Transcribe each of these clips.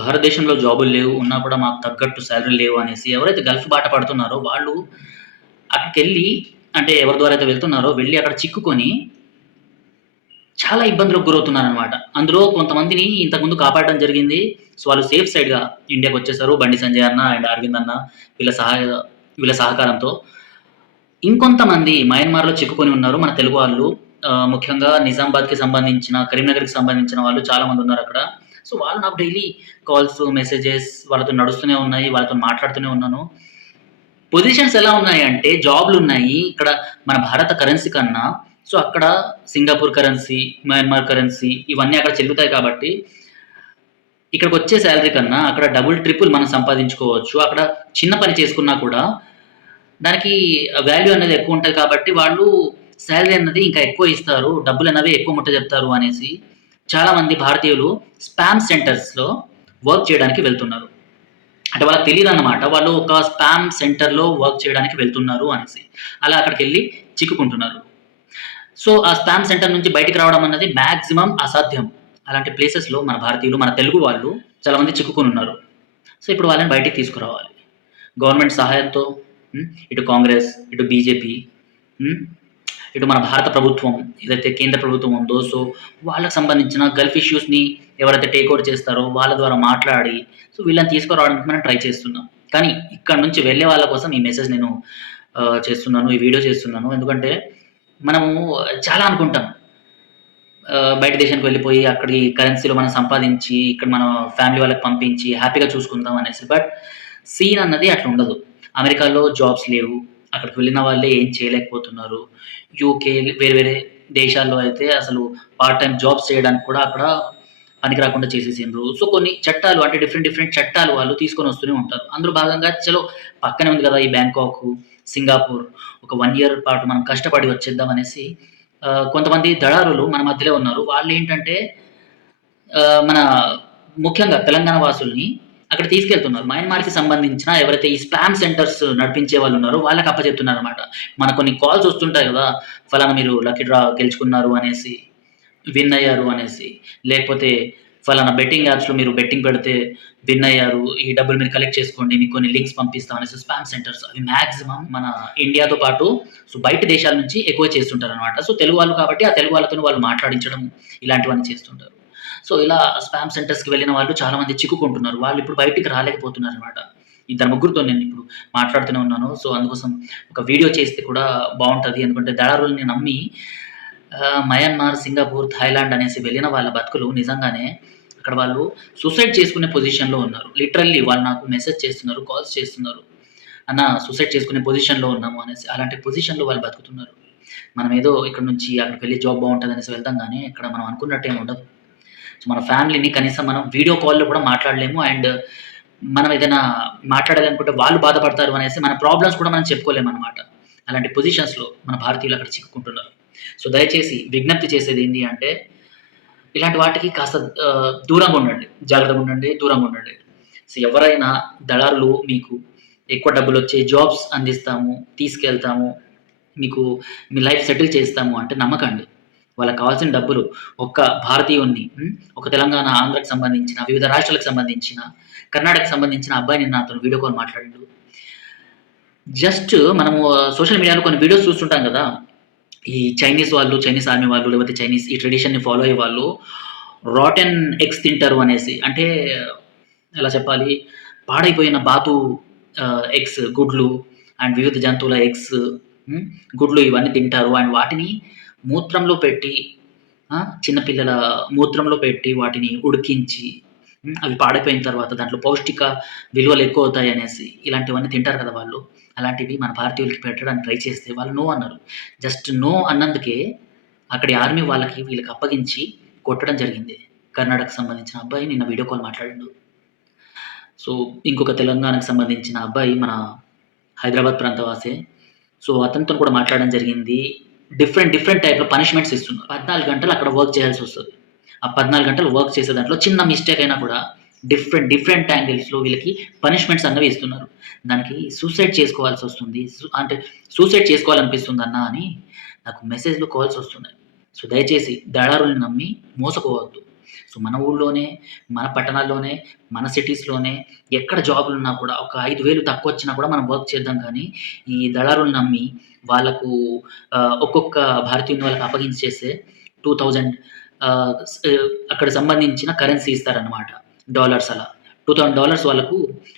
భారతదేశంలో జాబులు లేవు. ఉన్నా కూడా మాకు తగ్గట్టు శాలరీ లేవు అనేసి ఎవరైతే గల్ఫ్ బాట పడుతున్నారో వాళ్ళు అక్కడికెళ్ళి అంటే ఎవరి ద్వారా అయితే వెళ్తున్నారో వెళ్ళి అక్కడ చిక్కుకొని చాలా ఇబ్బందులకు గురవుతున్నారనమాట. అందులో కొంతమందిని ఇంతకుముందు కాపాడడం జరిగింది. సో, వాళ్ళు సేఫ్ సైడ్‌గా ఇండియాకి వచ్చేసారు. బండి సంజయ్ అన్న అండ్ అరవింద్ అన్న వీళ్ళ సహాయ వీళ్ళ సహకారంతో. ఇంకొంతమంది మయన్మార్‌లో చిక్కుకొని ఉన్నారు మన తెలుగు వాళ్ళు. ముఖ్యంగా నిజామాబాద్‌కి సంబంధించిన, కరీంనగర్‌కి సంబంధించిన వాళ్ళు చాలామంది ఉన్నారు అక్కడ సో, వాళ్ళు నాకు డైలీ కాల్స్, మెసేజెస్ వాళ్ళతో నడుస్తూనే ఉన్నాయి. వాళ్ళతో మాట్లాడుతూనే ఉన్నాను. పొజిషన్స్ ఎలా ఉన్నాయంటే జాబ్‌లున్నాయి. ఇక్కడ మన భారత కరెన్సీ కన్నా సో, అక్కడ సింగపూర్ కరెన్సీ, మయన్మార్ కరెన్సీ ఇవన్నీ అక్కడ చెల్లుతాయి కాబట్టి ఇక్కడికొచ్చే శాలరీ కన్నా అక్కడ డబుల్, ట్రిపుల్ మనం సంపాదించుకోవచ్చు. అక్కడ చిన్న పని చేసుకున్నా కూడా దానికి వాల్యూ అనేది ఎక్కువ ఉంటుంది కాబట్టి వాళ్ళు శాలరీ అన్నది ఇంకా ఎక్కువ ఇస్తారు. డబ్బులు అన్నవి ఎక్కువ ముట్ట చెప్తారు అనేసి చాలామంది భారతీయులు స్పామ్ సెంటర్స్‌లో వర్క్ చేయడానికి వెళ్తున్నారు. అంటే వాళ్ళకి తెలియదు అనమాట వాళ్ళు ఒక స్పామ్ సెంటర్‌లో వర్క్ చేయడానికి వెళ్తున్నారు అనేసి. అలా అక్కడికి వెళ్ళి చిక్కుకుంటున్నారు. సో, ఆ స్పామ్ సెంటర్ నుంచి బయటికి రావడం అన్నది మ్యాక్సిమం అసాధ్యం. అలాంటి ప్లేసెస్‌లో మన భారతీయులు, మన తెలుగు వాళ్ళు చాలామంది చిక్కుకుని ఉన్నారు సో, ఇప్పుడు వాళ్ళని బయటికి తీసుకురావాలి. గవర్నమెంట్ సహాయంతో ఇటు కాంగ్రెస్, ఇటు బీజేపీ ఇటు మన భారత ప్రభుత్వం ఏదైతే కేంద్ర ప్రభుత్వం ఉందో సో, వాళ్ళకి సంబంధించిన గల్ఫ్ ఇష్యూస్‌ని ఎవరైతే టేక్ ఓవర్ చేస్తారో వాళ్ళ ద్వారా మాట్లాడి సో, వీళ్ళని తీసుకురావడానికి మనం ట్రై చేస్తున్నాం. కానీ ఇక్కడి నుంచి వెళ్ళే వాళ్ళ కోసం ఈ మెసేజ్ నేను చేస్తున్నాను. ఈ వీడియో చేస్తున్నాను. ఎందుకంటే మనము చాలా అనుకుంటాం. బయట దేశానికి వెళ్ళిపోయి అక్కడి కరెన్సీలో మనం సంపాదించి ఇక్కడ మన ఫ్యామిలీ వాళ్ళకి పంపించి హ్యాపీగా చూసుకుందాం అనేసి. బట్ సీన్ అన్నది అట్లా ఉండదు. అమెరికాలో జాబ్స్ లేవు. అక్కడికి వెళ్ళిన వాళ్ళే ఏం చేయలేకపోతున్నారు. యూకే వేరే వేరే దేశాల్లో అయితే అసలు పార్ట్ టైం జాబ్స్ చేయడానికి కూడా అక్కడ పనికి రాకుండా చేసేసిండ్రు. సో, కొన్ని చట్టాలు అంటే డిఫరెంట్ డిఫరెంట్ చట్టాలు వాళ్ళు తీసుకొని వస్తూనే ఉంటారు. అందులో భాగంగా చలో పక్కనే ఉంది కదా! ఈ బ్యాంకాక్, సింగపూర్ ఒక వన్ ఇయర్ పాటు మనం కష్టపడి వచ్చేద్దాం అనేసి కొంతమంది దళారులు మన మధ్యలో ఉన్నారు. వాళ్ళు ఏంటంటే మన ముఖ్యంగా తెలంగాణ వాసుల్ని అక్కడ తీసుకెళ్తున్నారు. మయన్మార్‌కి సంబంధించిన ఎవరైతే ఈ స్పామ్ సెంటర్స్ నడిపించే వాళ్ళు ఉన్నారో వాళ్ళకి అప్పజెప్తున్నారన్నమాట. మనకు కొన్ని కాల్స్ వస్తుంటాయి కదా ఫలానా మీరు లక్కీ డ్రా గెలుచుకున్నారు అనేసి, విన్ అయ్యారు అనేసి. లేకపోతే ఫలానా బెట్టింగ్ యాప్స్‌లో మీరు బెట్టింగ్ పెడితే విన్ అయ్యారు. ఈ డబ్బులు మీరు కలెక్ట్ చేసుకోండి. మీకు కొన్ని లింక్స్ పంపిస్తాం అనేసి స్పామ్ సెంటర్స్ అవి మ్యాక్సిమం మన ఇండియాతో పాటు సో, బయట దేశాల నుంచి ఎక్కువ చేస్తుంటారనమాట. సో, తెలుగు వాళ్ళు కాబట్టి ఆ తెలుగు వాళ్ళతోని వాళ్ళు మాట్లాడించడం ఇలాంటివన్నీ చేస్తుంటారు. సో, ఇలా స్పామ్ సెంటర్స్‌కి వెళ్ళిన వాళ్ళు చాలా మంది చిక్కుకుంటున్నారు. వాళ్ళు ఇప్పుడు బయటికి రాలేకపోతున్నారు అనమాట ఇద్దరు ముగ్గురితో నేను ఇప్పుడు మాట్లాడుతూనే ఉన్నాను. సో, అందుకోసం ఒక వీడియో చేస్తే కూడా బాగుంటుంది ఎందుకంటే దళారుల్ని నమ్మి మయన్మార్, సింగపూర్, థాయిలాండ్ అనేసి వెళ్ళిన వాళ్ళ బతుకులు నిజంగానే అక్కడ వాళ్ళు సూసైడ్ చేసుకునే పొజిషన్‌లో ఉన్నారు. లిటరల్లీ వాళ్ళు నాకు మెసేజ్ చేస్తున్నారు. కాల్స్ చేస్తున్నారు. అన్న సూసైడ్ చేసుకునే పొజిషన్‌లో ఉన్నాము అనేసి. అలాంటి పొజిషన్‌లో వాళ్ళు బతుకుతున్నారు. మనం ఏదో ఇక్కడ నుంచి అక్కడికి వెళ్ళి జాబ్ బాగుంటుంది అనేసి వెళ్తాం కానీ ఇక్కడ మనం అనుకున్నట్టు ఏమి ఉండదు. సో, మన ఫ్యామిలీని కనీసం మనం వీడియో కాల్‌లో కూడా మాట్లాడలేము. అండ్ మనం ఏదైనా మాట్లాడాలనుకుంటే వాళ్ళు బాధపడతారు అనేసి మన ప్రాబ్లమ్స్ కూడా మనం చెప్పుకోలేము అనమాట అలాంటి పొజిషన్స్‌లో మన భారతీయులు అక్కడ చిక్కుకుంటున్నారు. సో, దయచేసి విజ్ఞప్తి చేసేది ఏంటి అంటే ఇలాంటి వాటికి కాస్త దూరంగా ఉండండి. జాగ్రత్తగా ఉండండి. దూరంగా ఉండండి. సో, ఎవరైనా దళారులు మీకు ఎక్కువ డబ్బులు వచ్చే జాబ్స్ అందిస్తాము, తీసుకెళ్తాము, మీకు మీ లైఫ్ సెటిల్ చేస్తాము అంటే నమ్మకండి. వాళ్ళకి కావాల్సిన డబ్బులు ఒక్క భారతీయుణ్ణి ఒక తెలంగాణ, ఆంధ్రకు సంబంధించిన వివిధ రాష్ట్రాలకు సంబంధించిన, కర్ణాటకకు సంబంధించిన అబ్బాయి నిన్న అతను వీడియో కాల్ మాట్లాడాడు జస్ట్ మనము సోషల్ మీడియాలో కొన్ని వీడియోస్ చూస్తుంటాం కదా ఈ చైనీస్ వాళ్ళు, చైనీస్ ఆర్మీ వాళ్ళు లేకపోతే చైనీస్ ఈ ట్రెడిషన్‌ని ఫాలో అయ్యే వాళ్ళు రాటెన్ ఎగ్స్ తింటారు అనేసి. అంటే ఎలా చెప్పాలి? పాడైపోయిన బాతు ఎగ్స్ గుడ్లు అండ్ వివిధ జంతువుల ఎగ్స్ గుడ్లు ఇవన్నీ తింటారు. అండ్ వాటిని మూత్రంలో పెట్టి చిన్నపిల్లల మూత్రంలో పెట్టి వాటిని ఉడికించి అవి పాడైపోయిన తర్వాత దాంట్లో పౌష్టిక విలువలు ఎక్కువ అవుతాయి అనేసి ఇలాంటివన్నీ తింటారు కదా! వాళ్ళు. అలాంటివి మన భారతీయులకి పెట్టడానికి ట్రై చేస్తే వాళ్ళు నో అన్నారు. జస్ట్ నో అన్నందుకే అక్కడి ఆర్మీ వాళ్ళకి వీళ్ళకి అప్పగించి కొట్టడం జరిగింది. కర్ణాటకకు సంబంధించిన అబ్బాయి నిన్న వీడియో కాల్ మాట్లాడిండు. సో, ఇంకొక తెలంగాణకు సంబంధించిన అబ్బాయి మన హైదరాబాద్ ప్రాంత వాసే. సో, అతనితో కూడా మాట్లాడడం జరిగింది. డిఫరెంట్ డిఫరెంట్ టైప్‌లో పనిష్మెంట్స్ ఇస్తున్నారు. 14 గంటలు అక్కడ వర్క్ చేయాల్సి వస్తుంది ఆ 14 గంటలు వర్క్ చేసే దాంట్లో చిన్న మిస్టేక్ అయినా కూడా డిఫరెంట్ డిఫరెంట్ యాంగిల్స్‌లో వీళ్ళకి పనిష్మెంట్స్ అన్నవి ఇస్తున్నారు. దానికి సూసైడ్ చేసుకోవాల్సి వస్తుంది అంటే సూసైడ్ చేసుకోవాలనిపిస్తుంది అన్న అని నాకు మెసేజ్‌లు, కాల్స్ వస్తున్నాయి. సో, దయచేసి దళారుల్ని నమ్మి మోసపోవద్దు. సో మన ఊళ్ళోనే మన పట్టణాల్లోనే మన సిటీస్‌లోనే ఎక్కడ జాబులున్నా కూడా ఒక ఐదు వేలు తక్కువ వచ్చినా కూడా మనం వర్క్ చేద్దాం కానీ, ఈ దళారులు నమ్మి వాళ్ళకు ఒక్కొక్క భారతీయుని వాళ్ళకి అప్పగించేస్తే టూ థౌజండ్ అక్కడ సంబంధించిన కరెన్సీ ఇస్తారనమాట. డాలర్స్ అలా. $2000 వాళ్ళకు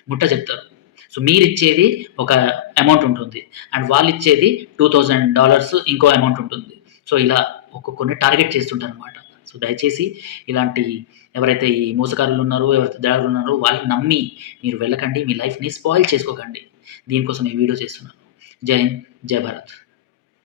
ముట్ట చెప్తారు. సో మీరు ఇచ్చేది ఒక అమౌంట్ ఉంటుంది. అండ్ వాళ్ళ ఇచ్చేది టూ థౌజండ్ డాలర్స్ ఇంకో అమౌంట్ ఉంటుంది. సో ఇలా ఒక్కొక్కరిని టార్గెట్ చేస్తుంటారనమాట. సో దయచేసి ఇలాంటి ఎవరైతే ఈ మోసగారులున్నారో, ఎవరైతే దళారులున్నారో వాళ్ళని నమ్మి మీరు వెళ్ళకండి. మీ లైఫ్‌ని స్పాయిల్ చేసుకోకండి. దీనికోసం ఈ వీడియో చేస్తున్నాను. జై హింద్. జై భారత్.